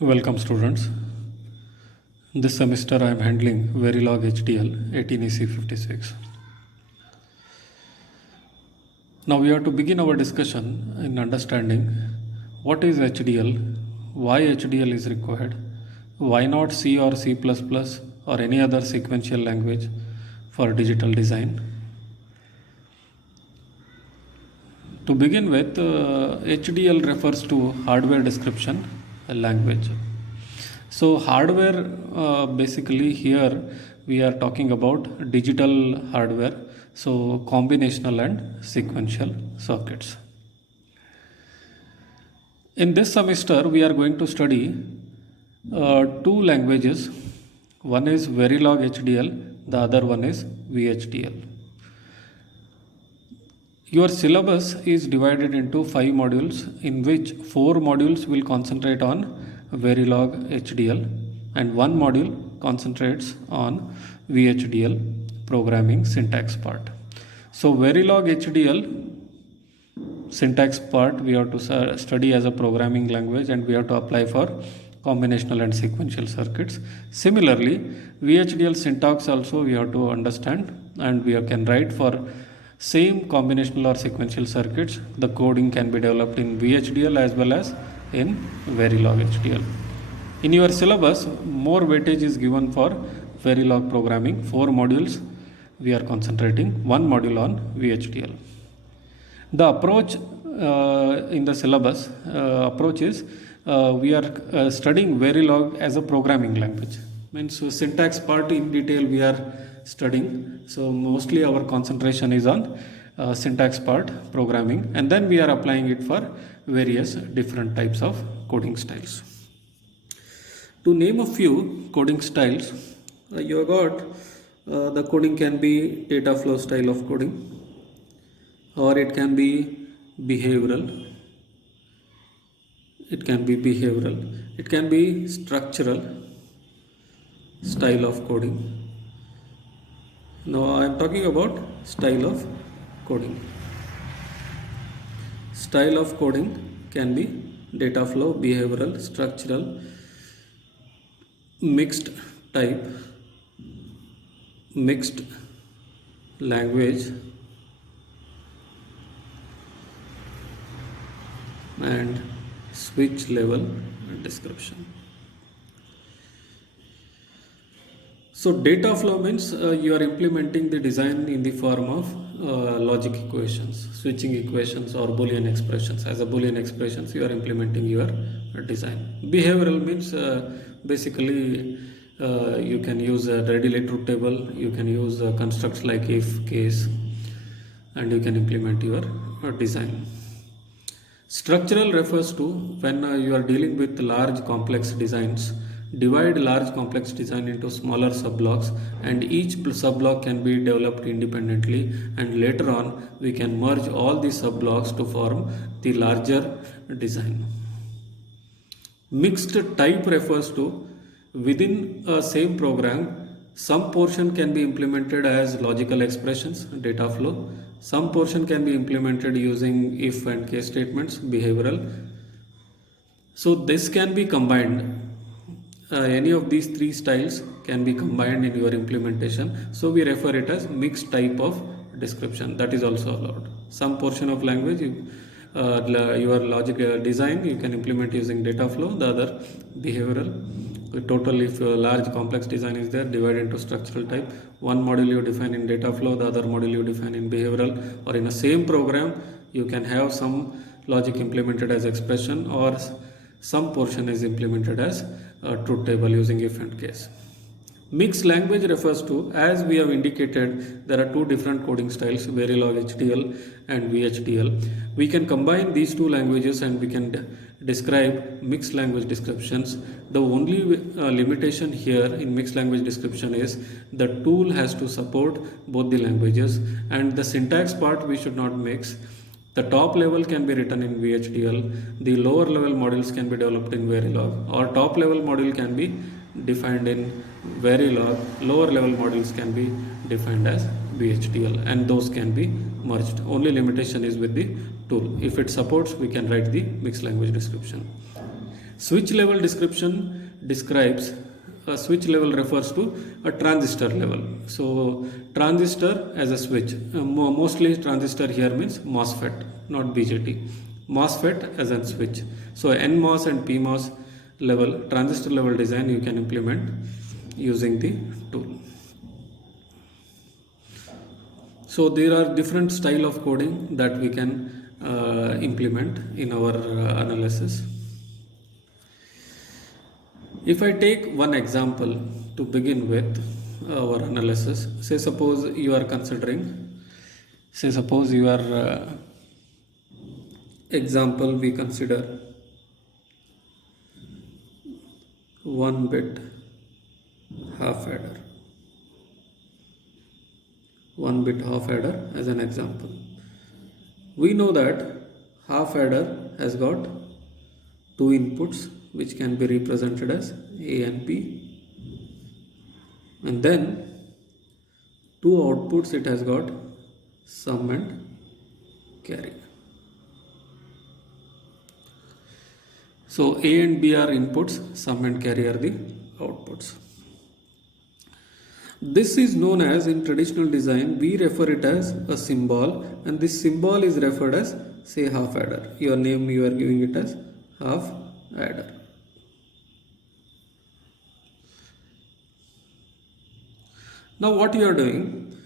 Welcome students. This semester I am handling Verilog HDL 18EC56. Now we have to begin our discussion in understanding what is HDL, why HDL is required, why not C or C++ or any other sequential language for digital design. To begin with, HDL refers to hardware description language. So hardware, basically here we are talking about digital hardware, so combinational and sequential circuits. In this semester we are going to study two languages. One is Verilog HDL, the other one is VHDL. Your syllabus is divided into 5 modules, in which 4 modules will concentrate on Verilog HDL and 1 module concentrates on VHDL programming syntax part. So Verilog HDL syntax part we have to study as a programming language, and we have to apply for combinational and sequential circuits. Similarly, VHDL syntax also we have to understand, and we can write for same combinational or sequential circuits. The coding can be developed in VHDL as well as in Verilog HDL. In your syllabus, more weightage is given for Verilog programming. 4 modules we are concentrating, 1 module on VHDL. The approach in the syllabus approach is we are studying Verilog as a programming language. Means syntax part in detail we are studying. So mostly our concentration is on syntax part programming, and then we are applying it for various different types of coding styles. To name a few coding styles, you have got the coding can be data flow style of coding, or it can be behavioral. It can be structural style of coding. Now I am talking about style of coding. Style of coding can be data flow, behavioral, structural, mixed type, mixed language, and switch level description. So data flow means you are implementing the design in the form of logic equations, switching equations, or Boolean expressions. As a Boolean expressions you are implementing your design. Behavioral means basically you can use a readily truth table, you can use constructs like if, case, and you can implement your design. Structural refers to when you are dealing with large complex designs. Divide large complex design into smaller subblocks, and each subblock can be developed independently, and later on we can merge all the subblocks to form the larger design. Mixed type refers to within a same program some portion can be implemented as logical expressions, data flow. Some portion can be implemented using if and case statements, behavioral. So this can be combined. Any of these 3 styles can be combined in your implementation. So we refer it as mixed type of description. That is also allowed. Some portion of language, your logic design you can implement using data flow, the other behavioral. Total, if a large complex design is there, divide into structural type. One module you define in data flow, the other module you define in behavioral. Or in a same program you can have some logic implemented as expression, or some portion is implemented as truth table using if and case. Mixed language refers to, as we have indicated, there are 2 different coding styles, Verilog HDL and VHDL. We can combine these 2 languages and we can describe mixed language descriptions. The only limitation here in mixed language description is the tool has to support both the languages, and the syntax part we should not mix. The top level can be written in VHDL, the lower level models can be developed in Verilog, or top level module can be defined in Verilog, lower level models can be defined as VHDL, and those can be merged. Only limitation is with the tool. If it supports, we can write the mixed language description. Switch level description describes a switch level refers to a transistor level. So transistor as a switch. Mostly transistor here means MOSFET, not BJT. MOSFET as a switch. So NMOS and PMOS level, transistor level design you can implement using the tool. So there are different style of coding that we can implement in our analysis. If I take one example to begin with our analysis, say suppose you are considering, say suppose you are example we consider 1 bit half adder, 1 bit half adder as an example. We know that half adder has got two inputs which can be represented as A and B, and then two outputs it has got sum and carry. So A and B are inputs, sum and carry are the outputs. This is known as, in traditional design, we refer it as a symbol, and this symbol is referred as, say, half adder. Your name you are giving it as half adder. Now what you are doing,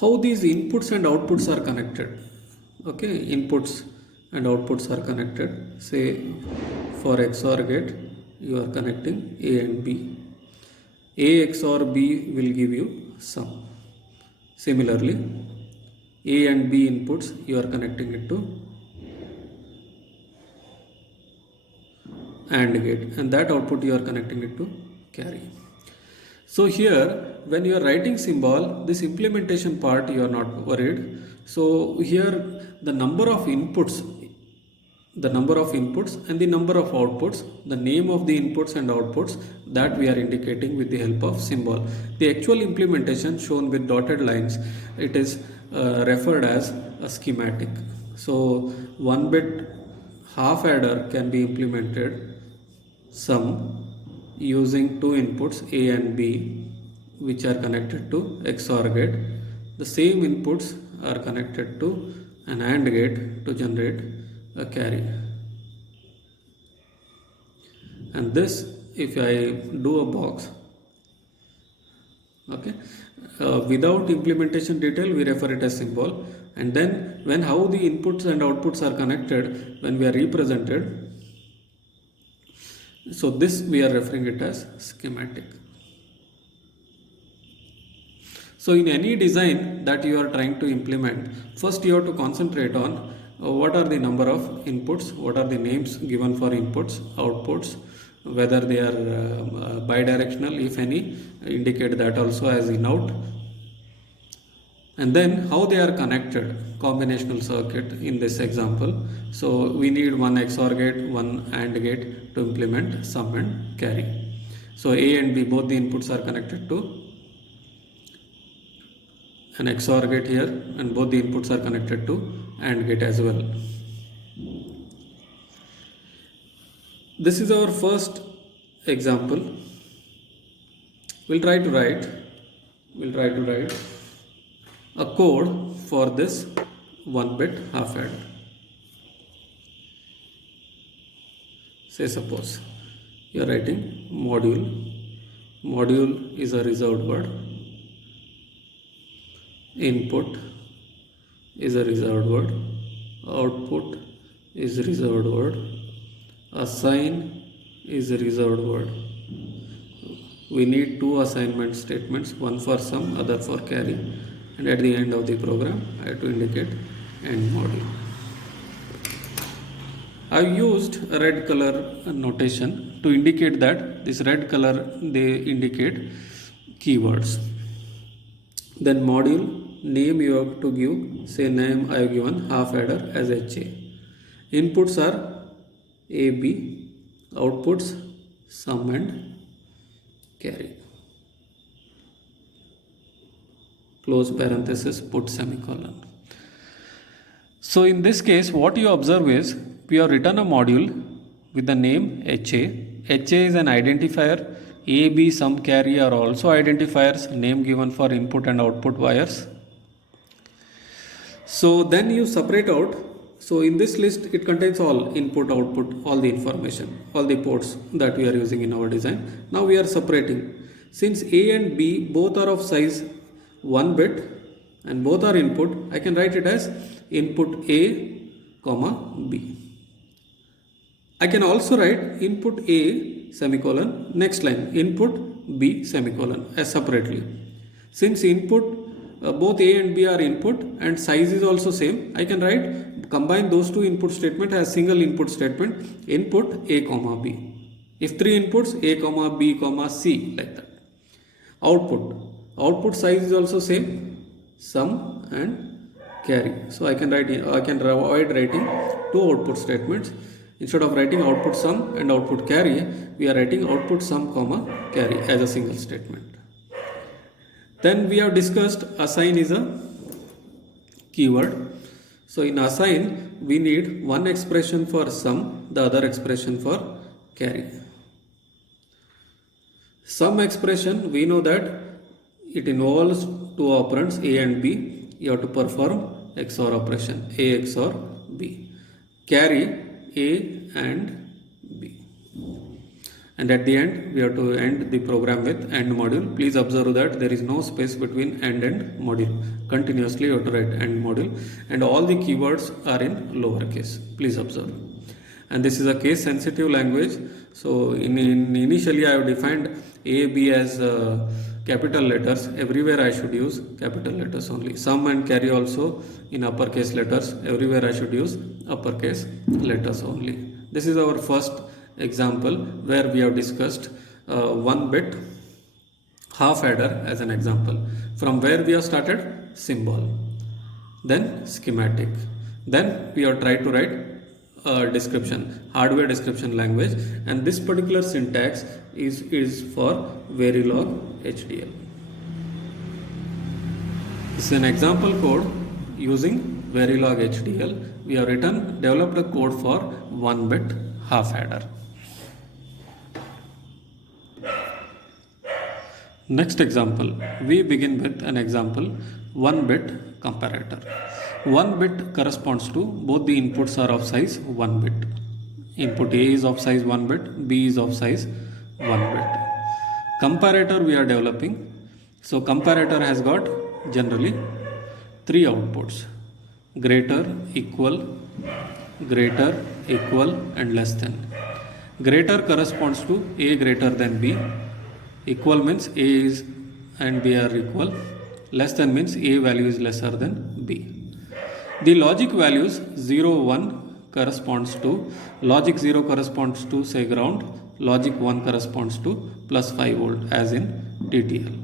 how these inputs and outputs are connected. Okay, inputs and outputs are connected. Say for XOR gate you are connecting A and B. A XOR B will give you sum. Similarly, A and B inputs you are connecting it to AND gate, and that output you are connecting it to carry. So here when you are writing symbol, this implementation part you are not worried. So here the number of inputs and the number of outputs, the name of the inputs and outputs, that we are indicating with the help of symbol. The actual implementation shown with dotted lines, it is referred as a schematic. So 1 bit half adder can be implemented sum using two inputs A and B which are connected to XOR gate. The same inputs are connected to an AND gate to generate a carry. And this, if I do a box, okay, without implementation detail we refer it as symbol, and then when how the inputs and outputs are connected when we are represented, so this we are referring it as schematic. So in any design that you are trying to implement, first you have to concentrate on what are the number of inputs, what are the names given for inputs, outputs, whether they are bidirectional, if any, indicate that also as in out, and then how they are connected, combinational circuit in this example. So we need one XOR gate, one AND gate to implement sum and carry. So A and B, both the inputs are connected to an XOR gate here, and both the inputs are connected to AND gate as well. This is our first example. We'll try to write a code for this 1 bit half adder. Say suppose you are writing module is a reserved word, input is a reserved word, output is a reserved word, assign is a reserved word. We need two assignment statements, one for sum, other for carry, and at the end of the program I have to indicate end module. I have used a red color notation to indicate that this red color they indicate keywords. Then module name you have to give, say name I have given half adder as HA. Inputs are A, B, outputs sum and carry. Close parenthesis, put semicolon. So in this case what you observe is we have written a module with the name HA. HA is an identifier. A, B, sum, carry are also identifiers, name given for input and output wires. So then you separate out. So in this list, it contains all input, output, all the information, all the ports that we are using in our design. Now we are separating. Since A and B both are of size 1 bit and both are input, I can write it as input A, comma B. I can also write input A semicolon, next line input B semicolon as separately. Since input both A and B are input and size is also same, I can write combine those two input statement as single input statement input A comma B. If three inputs A comma B comma C, like that. Output size is also same, sum and carry. So I can avoid writing two output statements. Instead of writing output sum and output carry, we are writing output sum comma carry as a single statement. Then we have discussed assign is a keyword. So in assign, we need one expression for sum, the other expression for carry. Sum expression, we know that it involves two operands A and B. You have to perform XOR operation, A XOR B. Carry A and B. And at the end, we have to end the program with AND module. Please observe that there is no space between AND and module. Continuously you have to write AND module, and all the keywords are in lowercase. Please observe. And this is a case sensitive language. So initially I have defined A, B as capital letters. Everywhere I should use capital letters only. Sum and carry also in uppercase letters. Everywhere I should use uppercase letters only. This is our first example where we have discussed 1 bit half adder as an example. From where we have started? Symbol, then schematic, then we have tried to write description, hardware description language, and this particular syntax is for Verilog HDL. This is an example code using Verilog HDL. We have developed a code for 1 bit half adder. Next example, we begin with an example 1 bit comparator. 1 bit corresponds to both the inputs are of size 1 bit. Input A is of size 1 bit, B is of size 1 bit. Comparator we are developing. So comparator has got generally 3 outputs: greater, equal, and less than. Greater corresponds to A greater than B. Equal means A is and B are equal. Less than means A value is lesser than B. The logic values 0, 1 corresponds to, logic 0 corresponds to say ground, logic 1 corresponds to plus 5 volt as in TTL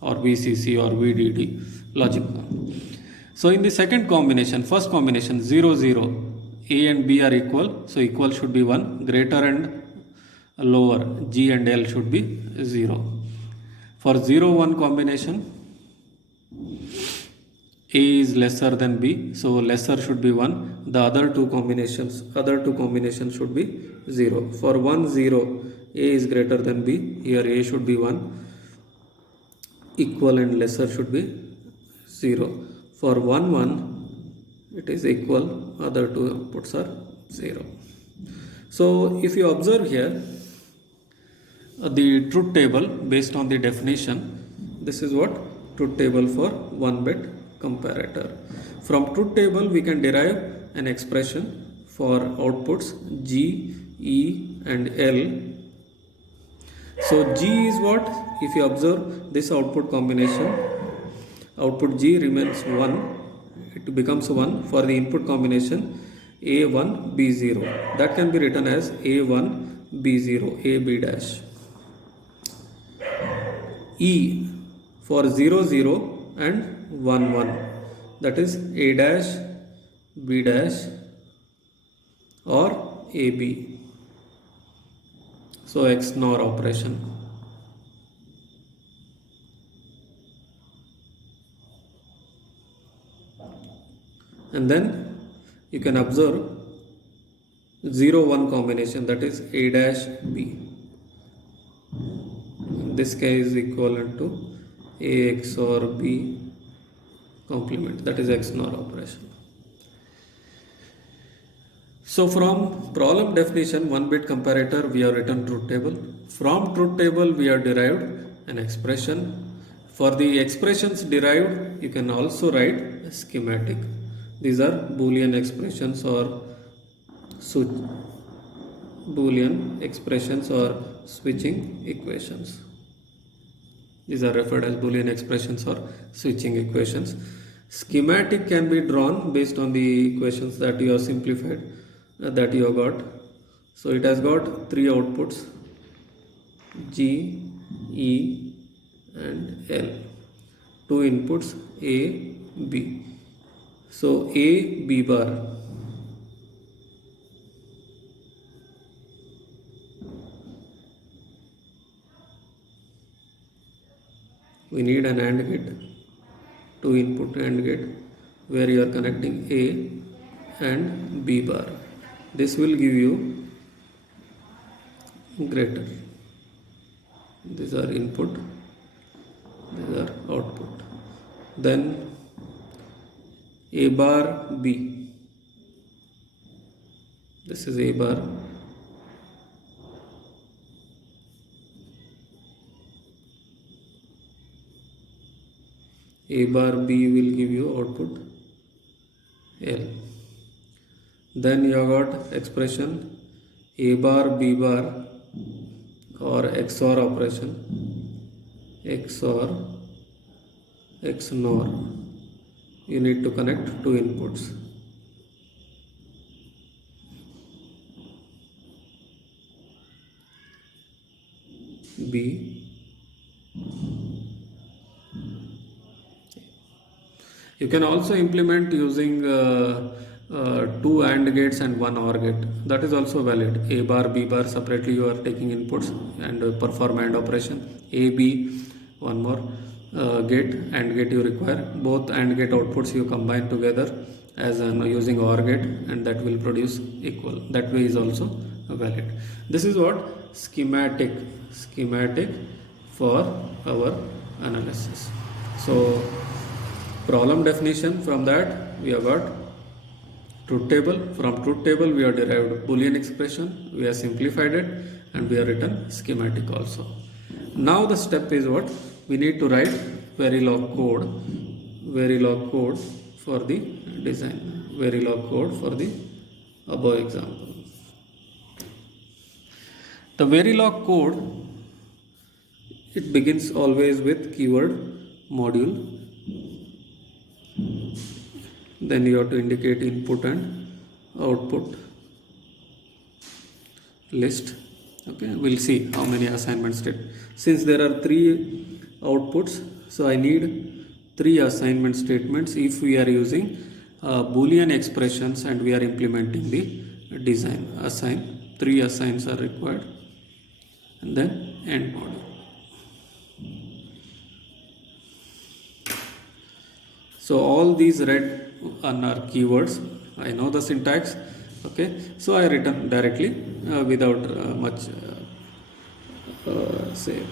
or VCC or VDD logic 1. So in the second combination, first combination 0, 0, A and B are equal, so equal should be 1, greater and lower G and L should be 0. For 0, 1 combination, A is lesser than B, so lesser should be 1. The other two combinations should be 0. For 1, 0, A is greater than B, here A should be 1. Equal and lesser should be 0. For 1, 1, it is equal, other two outputs are 0. So if you observe here, the truth table based on the definition, this is what truth table for 1 bit comparator. From truth table we can derive an expression for outputs G, E and L. So G is what? If you observe this output combination, output G remains 1, it becomes 1 for the input combination A1, B0. That can be written as A1, B0, AB dash. E for 0, 0 and 1, 1, that is A dash, B dash or AB. So XNOR operation. And then you can observe 0 1 combination, that is A dash B. This case is equivalent to A XOR B complement, that is XNOR operation. So from problem definition, 1-bit comparator, we have written truth table. From truth table, we have derived an expression. For the expressions derived, you can also write a schematic. These are Boolean expressions or switching equations. These are referred as Boolean expressions or switching equations. Schematic can be drawn based on the equations that you have simplified, that you have got. So it has got three outputs, G, E and L. Two inputs, A, B. So A, B bar. We need an AND gate, two input AND gate, where you are connecting A and B bar. This will give you greater. These are input, these are output. Then A bar B. This is A bar. A bar B will give you output L. Then you have got expression A bar B bar or XOR operation, XOR XNOR. You need to connect two inputs. B. You can also implement using two AND gates and one OR gate. That is also valid. A bar, B bar separately you are taking inputs and perform AND operation. A, B, one more gate, AND gate you require. Both AND gate outputs you combine together as using OR gate, and that will produce equal. That way is also valid. This is what schematic for our analysis. So problem definition, from that we have got truth table. From truth table we have derived Boolean expression, we have simplified it, and we have written schematic also. Now the step is what? We need to write Verilog code for the design. Verilog code for the above example. The Verilog code, it begins always with keyword module. Then you have to indicate input and output list. Okay, we'll see how many assignment statements. Since there are three outputs, so I need three assignment statements if we are using Boolean expressions and we are implementing the design. Assign, three assigns are required, and then end module. So all these red are keywords. I know the syntax. Okay, so I written directly without much say.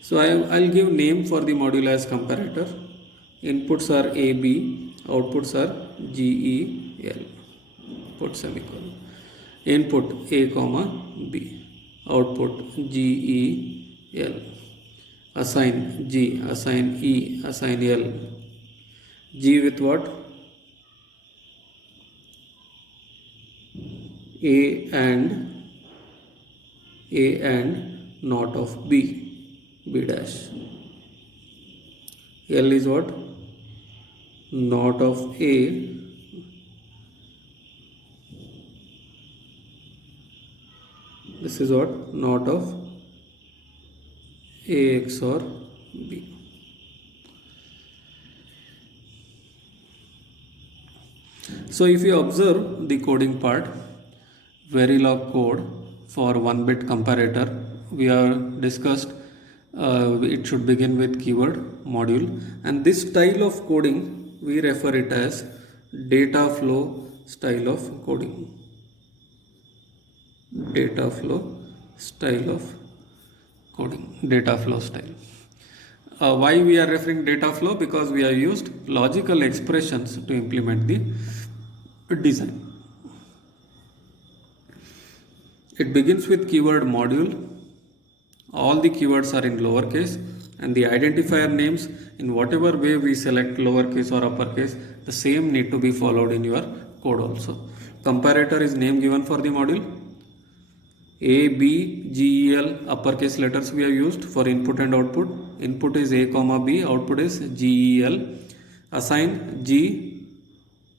So I'll give name for the module as comparator. Inputs are A, B, outputs are G, E, L. Put semicolon. Input A, B, output G, E, L. Assign G, assign E, assign L. G with what? A and not of B dash. L is what? Not of A this is what? Not of A XOR B. So if you observe the coding part, Verilog code for 1-bit comparator, we have discussed it should begin with keyword module, and this style of coding we refer it as data flow style of coding. Data flow style of coding. Data flow style. Why we are referring data flow? Because we have used logical expressions to implement the design. It begins with keyword module. All the keywords are in lowercase, and the identifier names, in whatever way we select lowercase or uppercase, the same need to be followed in your code also. Comparator is name given for the module. A, B, G, E, L uppercase letters we have used for input and output. Input is A, B, output is G, E, L. Assign G,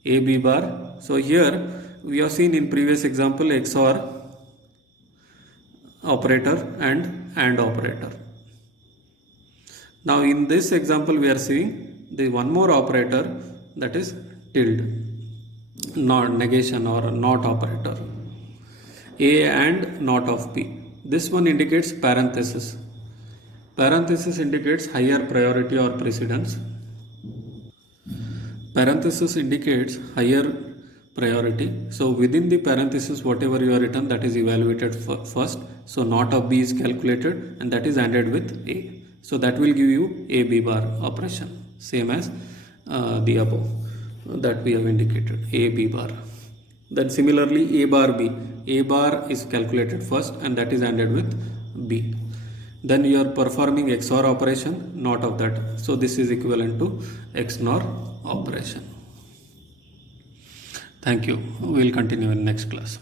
A, B bar. So here we have seen in previous example XOR operator and operator. Now in this example we are seeing the one more operator, that is tilde, not negation or not operator. A and not of B. This one indicates parenthesis. Parenthesis indicates higher priority or precedence. Parenthesis indicates higher priority. So within the parenthesis, whatever you have written, that is evaluated first. So not of B is calculated, and that is ANDed with A. So that will give you A B bar operation, same as the above that we have indicated, A B bar. Then similarly A bar B. A bar is calculated first, and that is ANDed with B. Then you are performing XOR operation, not of that. So this is equivalent to XNOR operation. Thank you. We will continue in next class.